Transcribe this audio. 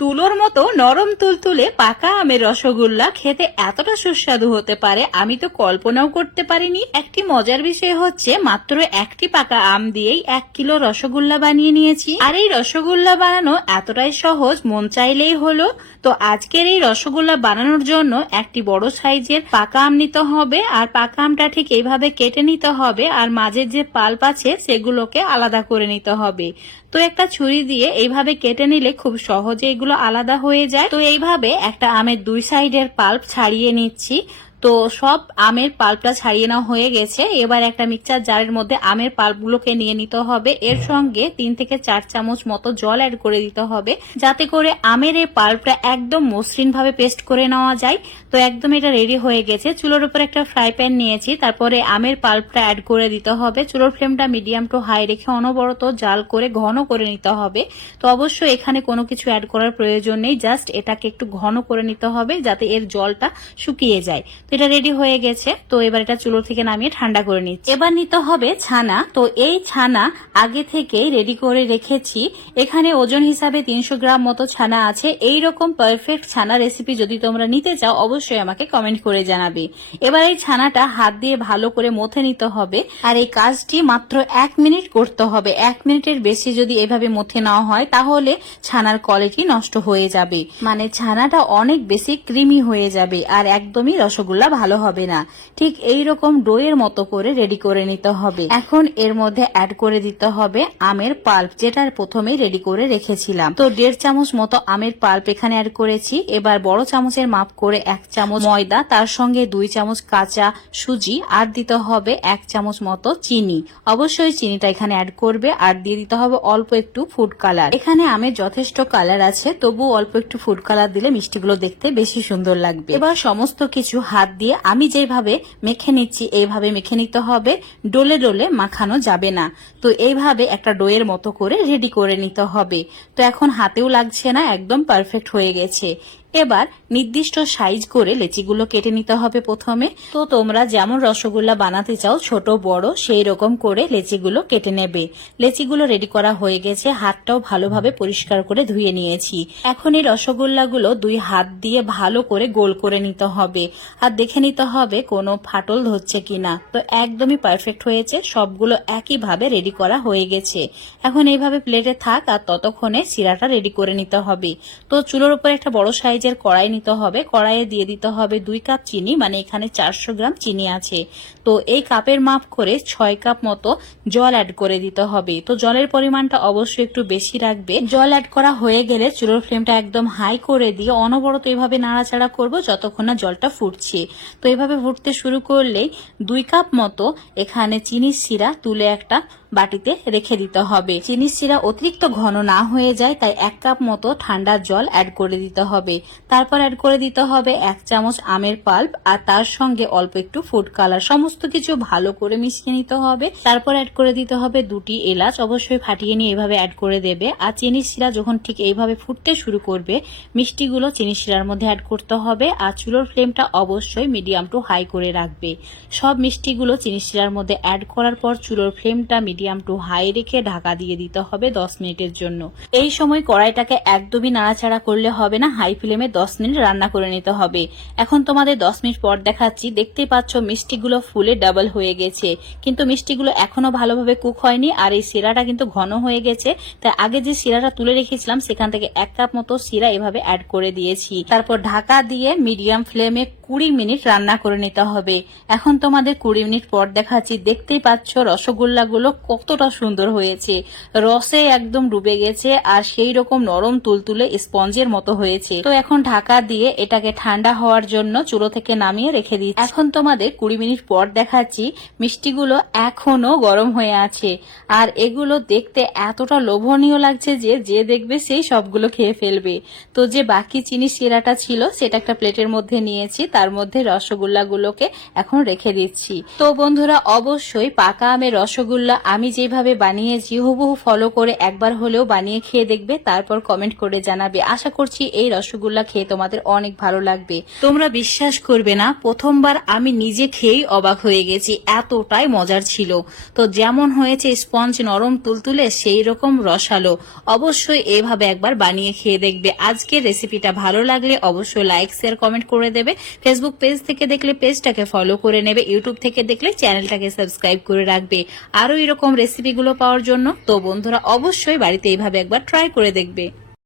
তুলোর মতো নরম তুলতুলে পাকা আমের রসগোল্লা খেতে এতটা সুস্বাদু হতে পারে আমি তো কল্পনাও করতে পারিনি। একটি মজার বিষয় হচ্ছে মাত্র একটি পাকা আম দিয়েই 1 কিলো রসগোল্লা বানিয়ে নিয়েছি। আর এই রসগোল্লা বানানো এতটাই সহজ, মন চাইলেই হলো। তো আজকের এই রসগোল্লা বানানোর জন্য একটি বড় সাইজের পাকা আম নিতে হবে, আর পাকা আমটা ঠিক এইভাবে কেটে নিতে হবে, আর মাঝের যে পাল্প আছে সেগুলোকে আলাদা করে নিতে হবে। তো একটা ছুরি দিয়ে এইভাবে কেটে নিলে খুব সহজে এগুলো আলাদা হয়ে যায়। তো এইভাবে একটা আমের 2 সাইডের পাল্প ছাড়িয়ে নিচ্ছি। তো সব আমের পাল্পটা ছাড়িয়ে নেওয়া হয়ে গেছে। এবার একটা মিক্সচার জারের মধ্যে আমের পাল্পগুলোকে নিয়ে নিতে হবে। এর সঙ্গে 3 থেকে 4 চামচ মতো জল অ্যাড করে দিতে হবে, যাতে করে আমের এই পাল্পটা একদম মসৃণ ভাবে পেস্ট করে নেওয়া যায়। তো একদম এটা রেডি হয়ে গেছে। চুলোর উপর একটা ফ্রাই প্যান নিয়েছি, তারপরে আমের পাল্পটা অ্যাড করে দিতে হবে। চুলোর ফ্লেমটা মিডিয়াম টু হাই রেখে অনবরত জাল করে ঘন করে নিতে হবে। তো অবশ্যই এখানে কোনো কিছু অ্যাড করার প্রয়োজন নেই, জাস্ট এটাকে একটু ঘন করে নিতে হবে যাতে এর জলটা শুকিয়ে যায়। তো এটা রেডি হয়ে গেছে। তো এবার এটা চুলো থেকে নামিয়ে ঠান্ডা করে নিচ্ছি। এবার নিতে হবে ছানা। তো এই ছানা আগে থেকেই রেডি করে রেখেছি। এখানে ওজন হিসাবে 300 গ্রাম মতো ছানা আছে। এইরকম পারফেক্ট ছানা রেসিপি যদি তোমরা নিতে চাও অবশ্যই আমাকে কমেন্ট করে জানাবে। এবার এই ছানাটা হাত দিয়ে ভালো করে মথে নিতে হবে, আর এই কাজটি মাত্র 1 মিনিট করতে হবে। 1 মিনিটের বেশি যদি এভাবে মথে নেওয়া হয় তাহলে ছানার কোয়ালিটি নষ্ট হয়ে যাবে, মানে ছানাটা অনেক বেশি ক্রিমি হয়ে যাবে আর একদমই রসগোল্লা ভালো হবে না। ঠিক এই রকম ডোয়ের মতো করে রেডি করে নিতে হবে। এখন এর মধ্যে অ্যাড করে দিতে হবে আমের পাল্প, যেটা প্রথমেই রেডি করে রেখেছিলাম। তো 1.5 চামচ মতো আমের পাল্প এখানে অ্যাড করেছি। এবার বড় চামচের মাপ করে 1 চামচ ময়দা, তার সঙ্গে 2 চামচ কাঁচা সুজি, আর দিতে হবে 1 চামচ মতো চিনি। অবশ্যই চিনিটা এখানে অ্যাড করবে, আর দিয়ে দিতে হবে অল্প একটু ফুড কালার। এখানে আমের যথেষ্ট কালার আছে, তবু অল্প একটু ফুড কালার দিলে মিষ্টিগুলো দেখতে বেশি সুন্দর লাগবে। এবার সমস্ত কিছু হাত দিয়ে আমি যেভাবে মেখে নিচ্ছি এইভাবে মেখে নিতে হবে, ডোলে ডোলে মাখানো যাবে না। তো এইভাবে একটা ডোয়ের মতো করে রেডি করে নিতে হবে। তো এখন হাতেও লাগছে না, একদম পারফেক্ট হয়ে গেছে। এবার নির্দিষ্ট সাইজ করে লেচিগুলো কেটে নিতে হবে প্রথমে। তো তোমরা যেমন রসগোল্লা বানাতে চাও ছোট বড় সেই রকম করে লেচিগুলো কেটে নেবে। লেচিগুলো রেডি করা হয়ে গেছে, হাতটাও ভালোভাবে পরিষ্কার করে ধুয়ে নিয়েছি। এখন এই রসগোল্লাগুলো 2 হাত দিয়ে ভালো করে গোল করে নিতে হবে, আর দেখে নিতে হবে কোনো ফাটল ধরছে কিনা। তো একদমই পারফেক্ট হয়েছে, সবগুলো একইভাবে রেডি করা হয়ে গেছে। এখন এইভাবে প্লেটে থাক, আর ততক্ষণে সিরাটা রেডি করে নিতে হবে। তো চুলোর উপর একটা বড় সাইজের কড়াই নিতে হবে। কড়াইয়ে দিয়ে দিতে হবে 2 কাপ চিনি, মানে এখানে 400 গ্রাম চিনি আছে। তো এই কাপের মাপ করে 6 কাপ মতো জল অ্যাড করে দিতে হবে। তো জলের পরিমাণটা অবশ্যই একটু বেশি রাখবে। জল অ্যাড করা হয়ে গেলে চুলোর ফ্লেমটা একদম হাই করে দিয়ে অনবরত এইভাবে নাড়াচাড়া করব যতক্ষণ না জলটা ফুটছে। তো এইভাবে ফুটতে শুরু করলেই 2 কাপ মতো এখানে চিনির শিরা তুলে একটা বাটিতে রেখে দিতে হবে। চিনির শিরা অতিরিক্ত ঘন না হয়ে যায়, তাই 1 কাপ মতো ঠান্ডা জল অ্যাড করে দিতে হবে। তারপর অ্যাড করে দিতে হবে 1 চামচ আমের পাল্প, আর তার সঙ্গে অল্প একটু ফুড কালার। সমস্ত কিছু ভালো করে মিশিয়ে নিতে হবে। তারপর অ্যাড করে দিতে হবে 2টি এলাচ, অবশ্যই ফাটিয়ে নিয়ে এইভাবে অ্যাড করে দেবে। আর চিনির শিরা যখন ঠিক এইভাবে ফুটতে শুরু করবে মিষ্টিগুলো চিনির শিরার মধ্যে অ্যাড করতে হবে, আর চুলোর ফ্লেমটা অবশ্যই মিডিয়াম টু হাই করে রাখবে। সব মিষ্টিগুলো চিনির শিরার মধ্যে অ্যাড করার পর চুলোর ফ্লেমটা মিডিয়াম টু হাই রেখে ঢাকা দিয়ে দিতে হবে 10 মিনিটের জন্য। এই সময় কড়াইটাকে একদমই নাড়াচাড়া করলে হবে না, হাই ফ্লেমে 10 মিনিট রান্না করে নিতে হবে। এখন তোমাদের 10 মিনিট পর দেখাচ্ছি। দেখতেই পাচ্ছ মিষ্টিগুলো ফুলে ডাবল হয়ে গেছে, কিন্তু মিষ্টিগুলো এখনো ভালোভাবে কুক হয়নি, আর এই শিরাটা কিন্তু ঘন হয়ে গেছে। তাই আগে যে শিরাটা তুলে রেখেছিলাম সেখান থেকে 1 কাপ মতো শিরা এভাবে অ্যাড করে দিয়েছি। তারপর ঢাকা দিয়ে মিডিয়াম ফ্লেমে 20 মিনিট রান্না করে নিতে হবে। এখন তোমাদের 20 মিনিট পর দেখাচ্ছি। দেখতেই পাচ্ছ রসগোল্লাগুলো কতটা সুন্দর হয়েছে, রসে একদম ডুবে গেছে, আর সেই রকম নরম তুলতুলে স্পঞ্জের মতো হয়েছে। তো এখন ঢাকা দিয়ে এটাকে ঠান্ডা হওয়ার জন্য চুলো থেকে নামিয়ে রেখে দিচ্ছি। এখন তোমাদের 20 মিনিট পর দেখাচ্ছি। মিষ্টিগুলো এখনো গরম হয়ে আছে, আর এগুলো দেখতে এতটা লোভনীয় লাগছে যে যে দেখবে সেই সবগুলো খেয়ে ফেলবে। তো যে বাকি চিনি শিরাটা ছিল সেটা একটা প্লেটের মধ্যে নিয়েছি, তার মধ্যে রসগোল্লাগুলোকে এখন রেখে দিচ্ছি। তো বন্ধুরা অবশ্যই পাকা আমের রসগোল্লা আমি যেভাবে বানিয়েছি হুবহু ফলো করে একবার হলেও বানিয়ে খেয়ে দেখবে, তারপর কমেন্ট করে জানাবে। আশা করছি এই রসগোল্লা খেয়ে তোমাদের অনেক ভালো লাগবে। তোমরা বিশ্বাস করবে না, প্রথমবার আমি নিজে খেয়েই অবাক হয়ে গেছি, এতটাই মজার ছিল। তো যেমন হয়েছে স্পঞ্জ নরম তুলতুলে, সেই রকম রসালো। অবশ্যই এভাবে একবার বানিয়ে খেয়ে দেখবে। আজকের রেসিপিটা ভালো লাগলে অবশ্যই লাইক শেয়ার কমেন্ট করে দেবে। ফেসবুক পেজ থেকে দেখলে পেজটাকে ফলো করে নেবে, ইউটিউব থেকে দেখলে চ্যানেলটাকে সাবস্ক্রাইব করে রাখবে আরো এরকম রেসিপিগুলো পাওয়ার জন্য। তো বন্ধুরা অবশ্যই বাড়িতে এইভাবে একবার ট্রাই করে দেখবে।